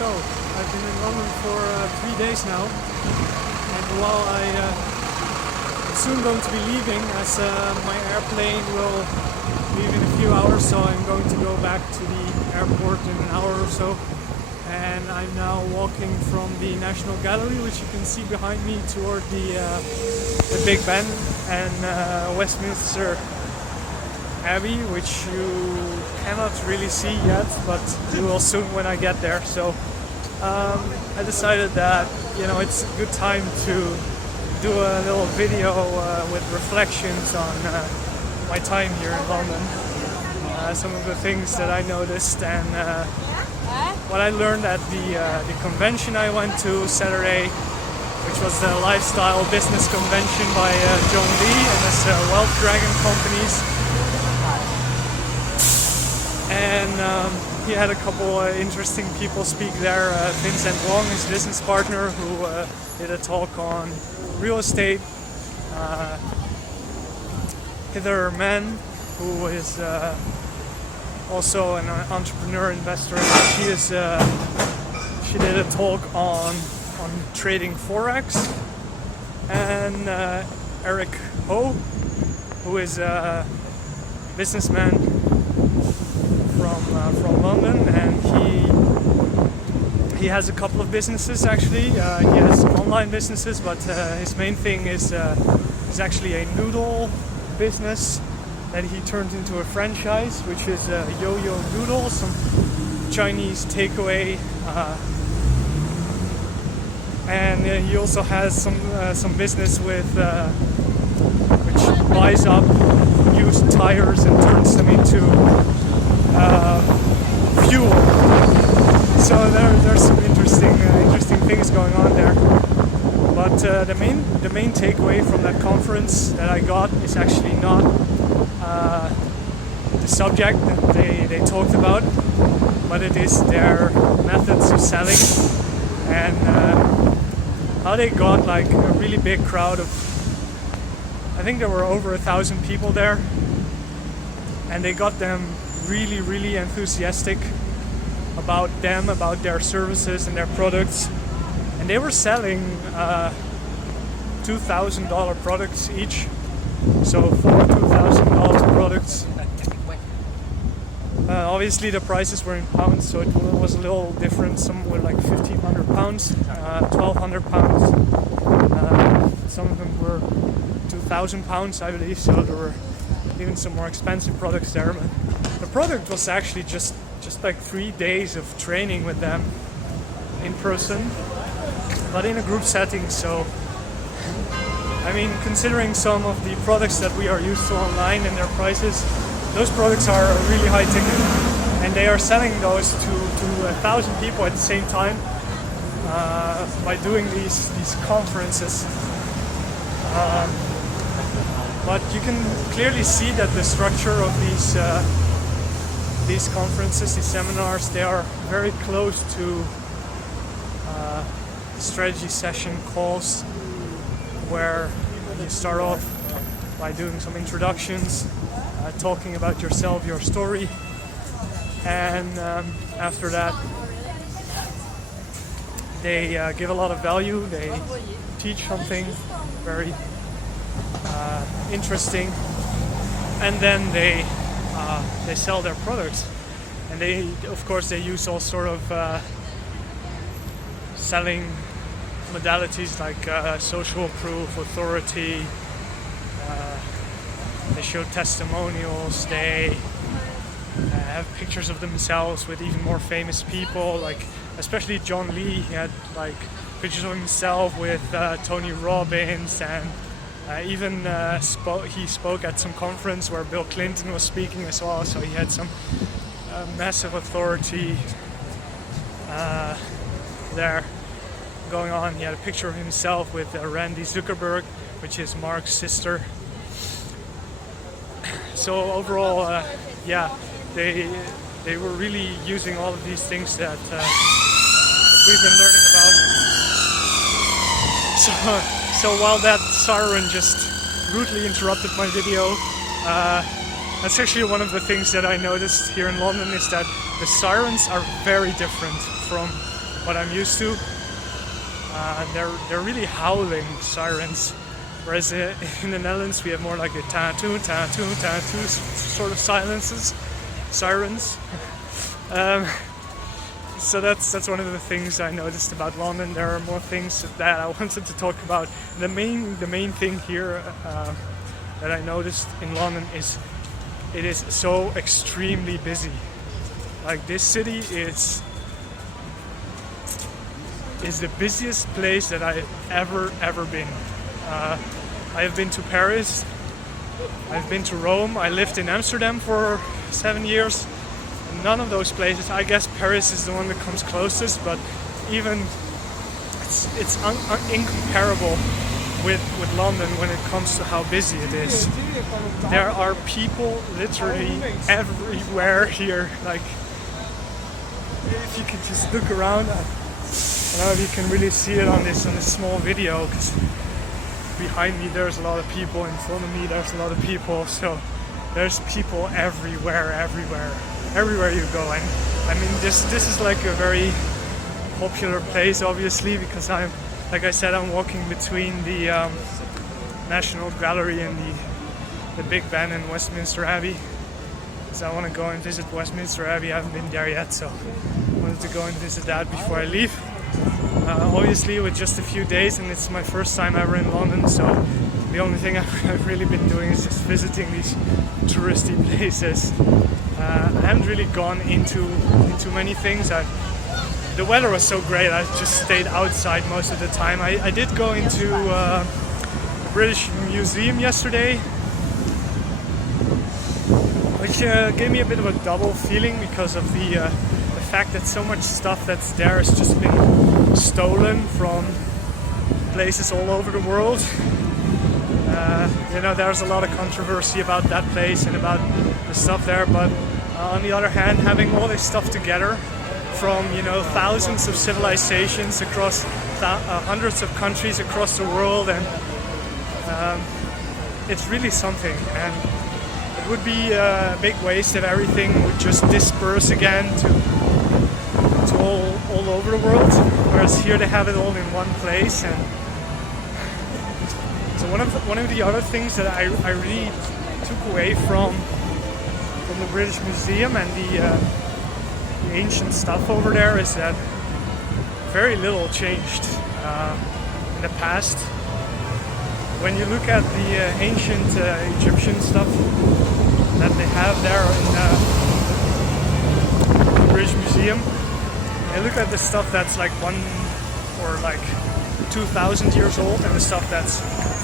So, I've been in London for 3 days now, and while I'm soon going to be leaving, as my airplane will leave in a few hours, so I'm going to go back to the airport in an hour or so. And I'm now walking from the National Gallery, which you can see behind me, toward the Big Ben and Westminster Abbey, which you cannot really see yet, but you will soon when I get there. So I decided that it's a good time to do a little video with reflections on my time here in London, some of the things that I noticed and what I learned at the convention I went to Saturday, which was the lifestyle business convention by John Lee and his Wealth Dragon companies. And he had a couple interesting people speak there. Vincent Wong, his business partner, who did a talk on real estate. Heather Mann, who is also an entrepreneur investor. She did a talk on trading forex, and Eric Ho, who is a businessman from London, and he has a couple of businesses actually. He has some online businesses, but his main thing is actually a noodle business that he turned into a franchise, which is Yo-Yo Noodles, some Chinese takeaway, and he also has some business with which buys up used tires and turns them into fuel. So there's some interesting things going on there. But the main takeaway from that conference that I got is actually not the subject that they talked about, but it is their methods of selling and how they got like a really big crowd of, I think there were over 1,000 people there, and they got them really enthusiastic about their services and their products, and they were selling $2,000 products each. So for $2,000 products, obviously the prices were in pounds, so it was a little different. Some were like 1,500 pounds, 1,200 pounds. Some of them were 2,000 pounds, I believe. So there were even some more expensive products there. But the product was actually just like 3 days of training with them in person, but in a group setting. So I mean, considering some of the products that we are used to online and their prices, those products are really high ticket, and they are selling those to 1,000 people at the same time by doing these conferences. But you can clearly see that the structure of these conferences, these seminars, they are very close to strategy session calls, where you start off by doing some introductions, talking about yourself, your story, and after that they give a lot of value, they teach something very interesting, and then they sell their products, and they use all sort of selling modalities like social proof, authority. They show testimonials. They have pictures of themselves with even more famous people, like especially John Lee. He had like pictures of himself with Tony Robbins, and even he spoke at some conference where Bill Clinton was speaking as well. So he had some massive authority there going on. He had a picture of himself with Randy Zuckerberg, which is Mark's sister. So overall, they were really using all of these things that we've been learning about. So while that siren just rudely interrupted my video, that's actually one of the things that I noticed here in London, is that the sirens are very different from what I'm used to. They're really howling sirens, whereas in the Netherlands we have more like a ta-toon, ta-toon, ta-toon sort of sirens. So that's one of the things I noticed about London. There are more things that I wanted to talk about. The main thing here that I noticed in London is it is so extremely busy. Like, this city is the busiest place that I've ever been. I have been to Paris, I've been to Rome, I lived in Amsterdam for 7 years. None of those places, I guess Paris is the one that comes closest, but even it's incomparable with London when it comes to how busy it is. There are people literally everywhere here. Like, if you could just look around, I don't know if you can really see it on this small video, because behind me there's a lot of people, in front of me there's a lot of people, so there's people everywhere you go. And I mean, this is like a very popular place, obviously, because like I said, I'm walking between the National Gallery and the Big Ben and Westminster Abbey, because I want to go and visit Westminster Abbey. I haven't been there yet, so I wanted to go and visit that before I leave. Obviously with just a few days, and it's my first time ever in London, so the only thing I've really been doing is just visiting these touristy places. I haven't really gone into many things. The weather was so great, I just stayed outside most of the time. I did go into the British Museum yesterday, which gave me a bit of a double feeling because of the fact that so much stuff that's there has just been stolen from places all over the world. There's a lot of controversy about that place and about the stuff there, but on the other hand, having all this stuff together from thousands of civilizations across hundreds of countries across the world, and it's really something. And it would be a big waste if everything would just disperse again to all over the world, whereas here they have it all in one place. And so one of the other things that I really took away from the British Museum and the ancient stuff over there is that very little changed in the past. When you look at the ancient Egyptian stuff that they have there in the British Museum, and look at the stuff that's like 1 or like 2,000 years old, and the stuff that's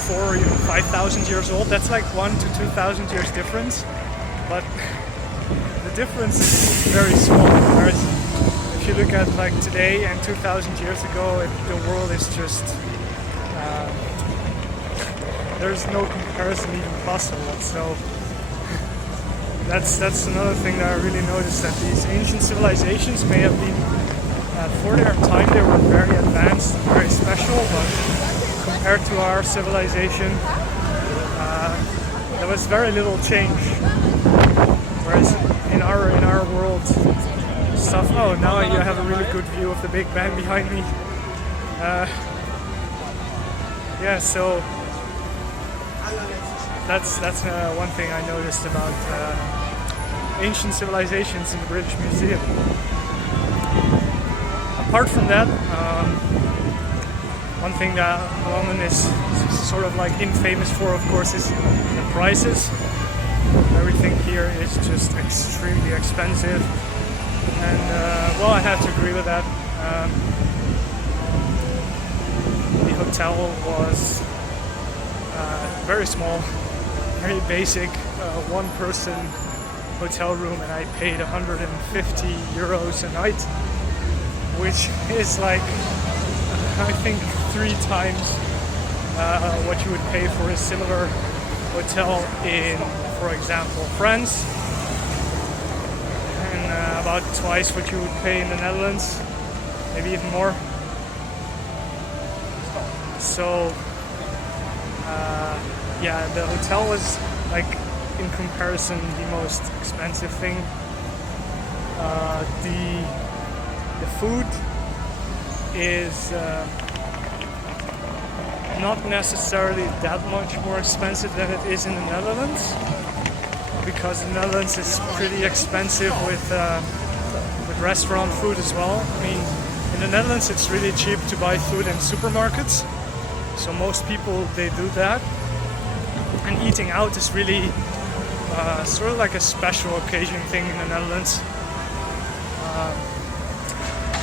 4 or even 5,000 years old, that's like 1 to 2,000 years difference. But the difference is very small. Whereas if you look at like today and 2,000 years ago, the world is just there's no comparison even possible. So that's another thing that I really noticed, that these ancient civilizations may have been for their time they were very advanced, very special, but compared to our civilization, there was very little change. Whereas in our world, stuff. Oh, now I have a really good view of the Big Ben behind me. So that's one thing I noticed about ancient civilizations in the British Museum. Apart from that, one thing that London is sort of like infamous for, of course, is the prices. Everything here is just extremely expensive, and I have to agree with that. The hotel was very small, very basic, one-person hotel room, and I paid 150 euros a night, which is like, I think 3 times what you would pay for a similar hotel in, for example, France, and about twice what you would pay in the Netherlands, maybe even more. So the hotel was, like, in comparison, the most expensive thing. The food is not necessarily that much more expensive than it is in the Netherlands, because the Netherlands is pretty expensive with restaurant food as well. I mean, in the Netherlands it's really cheap to buy food in supermarkets, so most people they do that, and eating out is really sort of like a special occasion thing in the Netherlands.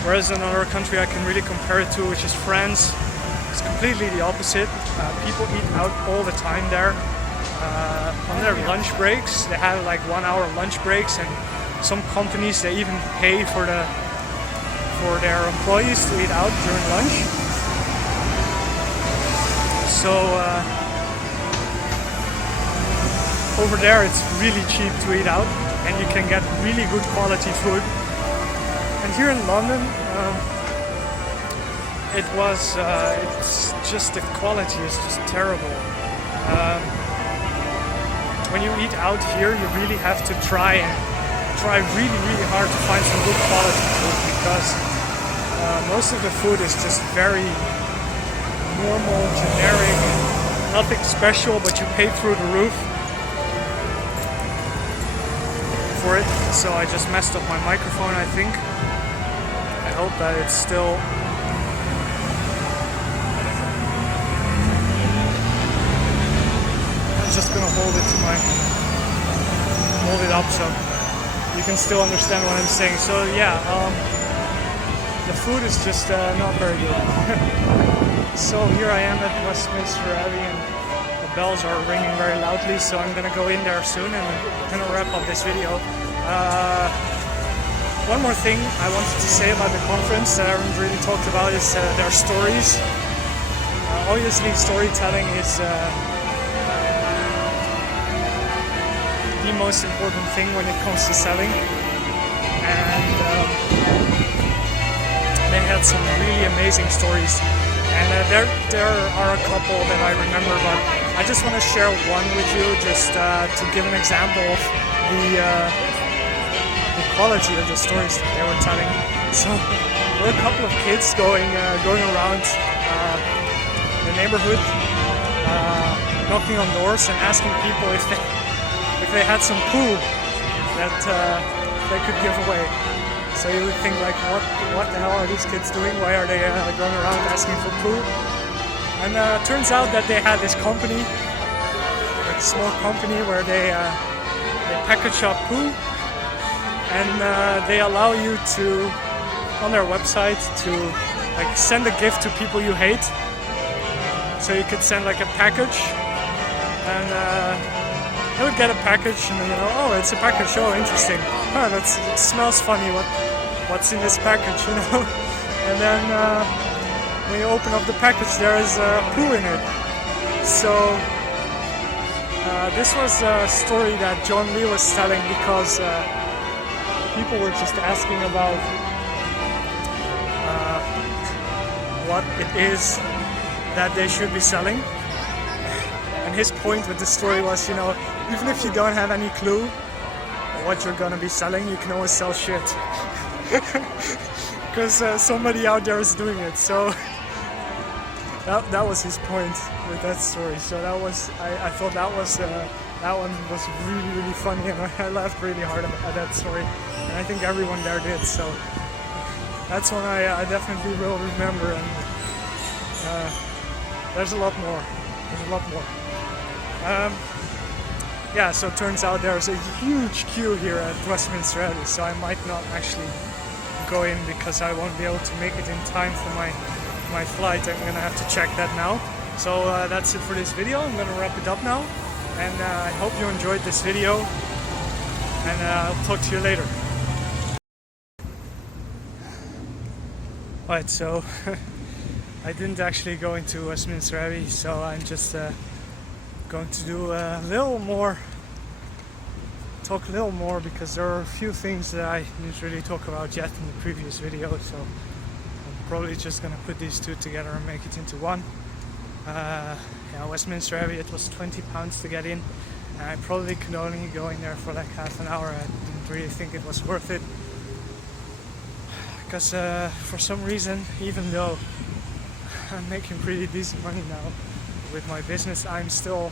Whereas another country I can really compare it to, which is France, it's completely the opposite. People eat out all the time there. On their lunch breaks, they have like 1 hour lunch breaks, and some companies they even pay for their employees to eat out during lunch. So over there it's really cheap to eat out, and you can get really good quality food. And here in London, it's just the quality is just terrible. When you eat out here, you really have to try really hard to find some good quality food, because most of the food is just very normal, generic, nothing special, but you pay through the roof for it. So I just messed up my microphone, I think. I hope that it's still just gonna hold it up so you can still understand what I'm saying. So yeah, the food is just not very good. So here I am at Westminster Abbey, and the bells are ringing very loudly, so I'm gonna go in there soon and I'm gonna wrap up this video. One more thing I wanted to say about the conference that I haven't really talked about is their stories. Obviously storytelling is the most important thing when it comes to selling, and they had some really amazing stories, and there are a couple that I remember, but I just want to share one with you just to give an example of the quality of the stories that they were telling. So there were a couple of kids going around the neighborhood, knocking on doors and asking people if they had some poo that they could give away. So you would think like, what the hell are these kids doing? Why are they going around asking for poo? And it turns out that they had this company, like a small company, where they package up poo, and they allow you to, on their website, to like send a gift to people you hate. So you could send like a package, and I would get a package, and oh, it's a package. Oh, interesting. Oh, it smells funny. What's in this package, And then when you open up the package, there is poo in it. So this was a story that John Lee was telling, because people were just asking about what it is that they should be selling. And his point with the story was, even if you don't have any clue what you're gonna be selling, you can always sell shit. Because somebody out there is doing it. So that was his point with that story. So that was, I thought that one was really, really funny, and I laughed really hard at that story. And I think everyone there did. So that's one I definitely will remember. And there's a lot more. Yeah, so it turns out there's a huge queue here at Westminster Abbey, so I might not actually go in because I won't be able to make it in time for my flight. I'm gonna have to check that now. So that's it for this video. I'm gonna wrap it up now, and I hope you enjoyed this video, and I'll talk to you later. Alright, so I didn't actually go into Westminster Abbey, so I'm just going to do talk a little more, because there are a few things that I didn't really talk about yet in the previous video, so I'm probably just gonna put these two together and make it into one. Yeah, Westminster Abbey, it was £20 to get in, and I probably could only go in there for like half an hour. I didn't really think it was worth it. I because for some reason, even though I'm making pretty decent money now with my business, I'm still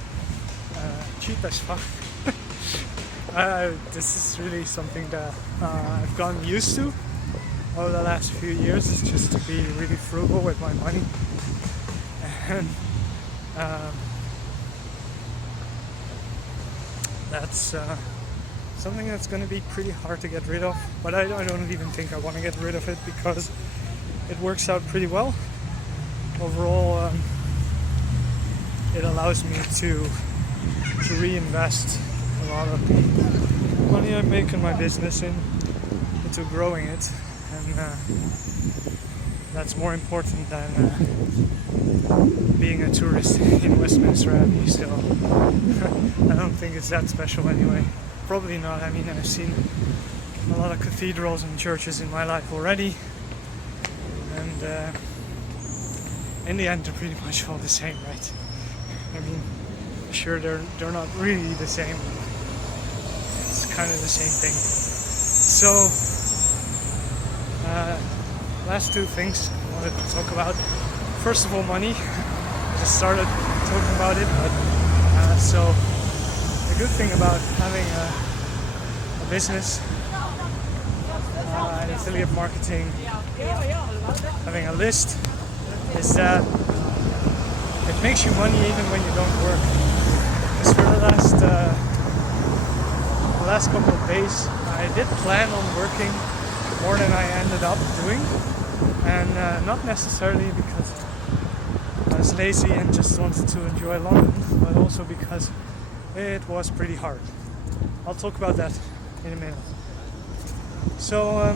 cheap as fuck. This is really something that I've gotten used to over the last few years, is just to be really frugal with my money. And that's something that's going to be pretty hard to get rid of, but I don't even think I want to get rid of it because it works out pretty well. Overall, it allows me to reinvest a lot of the money I make in my business into growing it, and that's more important than being a tourist in Westminster Abbey. So I don't think it's that special anyway. Probably not. I mean, I've seen a lot of cathedrals and churches in my life already, and in the end they're pretty much all the same, right? I mean, sure, they're not really the same. It's kind of the same thing. So last two things I wanted to talk about. First of all, money. I just started talking about it, but so the good thing about having a business, and affiliate marketing, having a list, is that it makes you money even when you don't work. Because for the last couple of days, I did plan on working more than I ended up doing, and not necessarily because I was lazy and just wanted to enjoy London, but also because it was pretty hard. I'll talk about that in a minute. So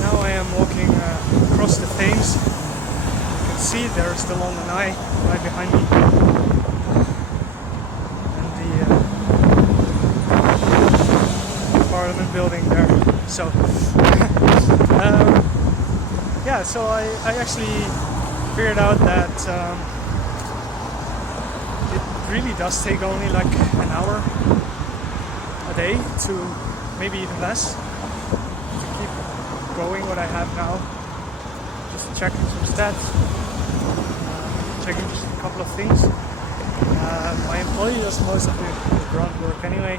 now I am walking across the Thames. You can see there's the London Eye right behind me, and the Parliament building there. So yeah, so I actually figured out that it really does take only like an hour a day to, maybe even less, to keep growing what I have now. Just checking some stats, checking just a couple of things. My employee does most of the grunt work anyway,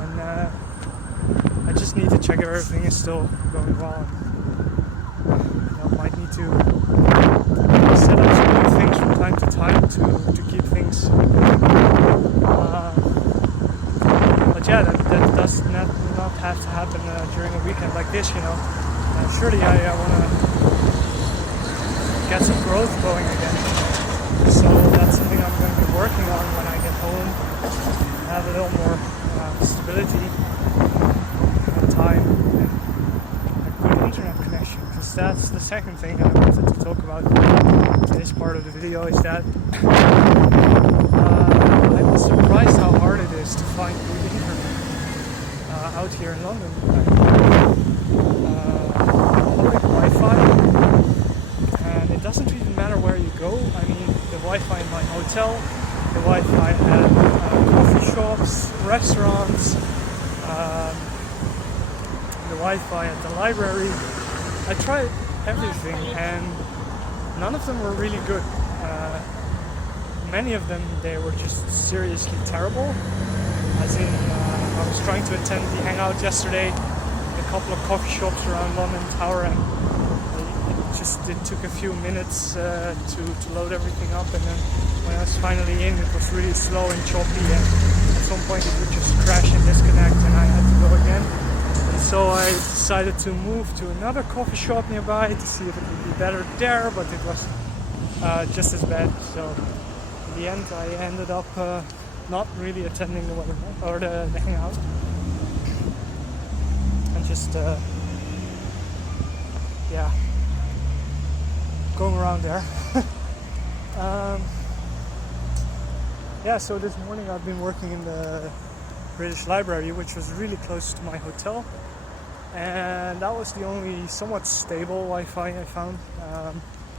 and I just need to check if everything is still going well. I might need to set up some new things from time to time to keep things. But yeah, that does not have to happen during a weekend like this, you know. Surely I want to get some growth going again. So that's something I'm going to be working on when I get home. Have a little more stability and time and a good internet connection. Because that's the second thing I wanted to talk about in this part of the video, is that I'm surprised how hard it is to find good internet out here in London. Public Wi-Fi, and it doesn't even matter where you go. I mean, the Wi-Fi in my hotel, the Wi-Fi at coffee shops, restaurants, the Wi-Fi at the library. I tried everything, and none of them were really good. Many of them, they were just seriously terrible. As in, I was trying to attend the Hangout yesterday in a couple of coffee shops around London Tower, and it took a few minutes to load everything up, and then when I was finally in, it was really slow and choppy, and at some point it would just crash and disconnect, and I had to go again. And so I decided to move to another coffee shop nearby to see if it would be better there, but it was just as bad. So in the end, I ended up not really attending the webinar or the Hangout, and just yeah, going around there. Yeah, so this morning I've been working in the British Library, which was really close to my hotel, and that was the only somewhat stable Wi-Fi I found.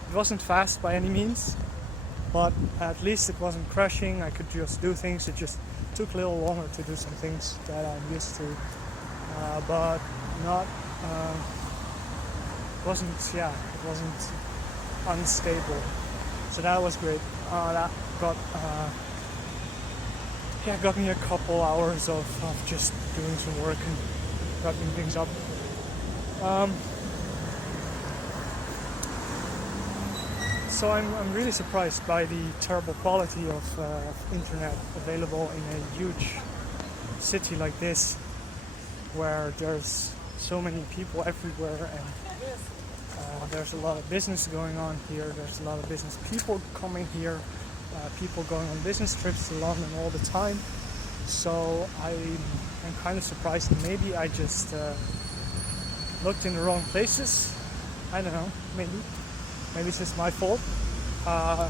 It wasn't fast by any means, but at least it wasn't crashing. I could just do things. It just took a little longer to do some things that I'm used to. but not. It wasn't unstable. So that was great. That got me a couple hours of just doing some work and wrapping things up. So I'm really surprised by the terrible quality of internet available in a huge city like this, where there's so many people everywhere, and there's a lot of business going on here. There's a lot of business people coming here, people going on business trips to London all the time. So I'm kind of surprised. Maybe I just looked in the wrong places. I don't know, maybe it's just my fault.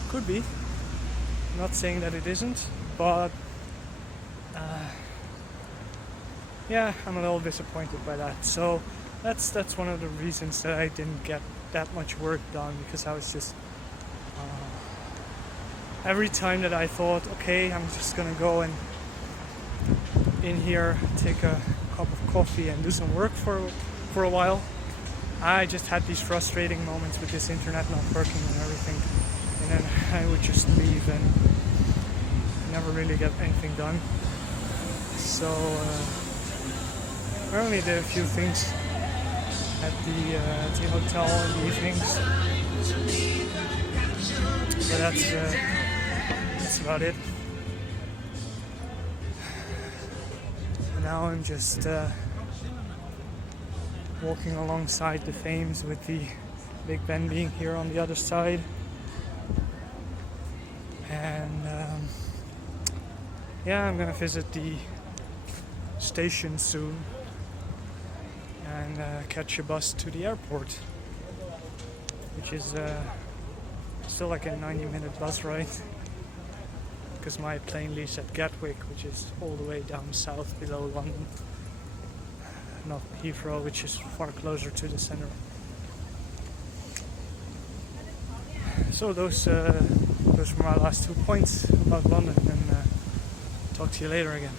Could be. I'm not saying that it isn't, but I'm a little disappointed by that. So that's one of the reasons that I didn't get that much work done, because I was just every time that I thought, okay, I'm just gonna go and in here take a cup of coffee and do some work for a while, I just had these frustrating moments with this internet not working and everything, and then I would just leave and never really get anything done. So I only did a few things at the hotel in the evenings, but that's about it. And now I'm just walking alongside the Thames, with the Big Ben being here on the other side, and I'm gonna visit the station soon and catch a bus to the airport, which is still like a 90-minute bus ride, because my plane leaves at Gatwick, which is all the way down south below London, not Heathrow, which is far closer to the center. So those were my last 2 points about London, and talk to you later again.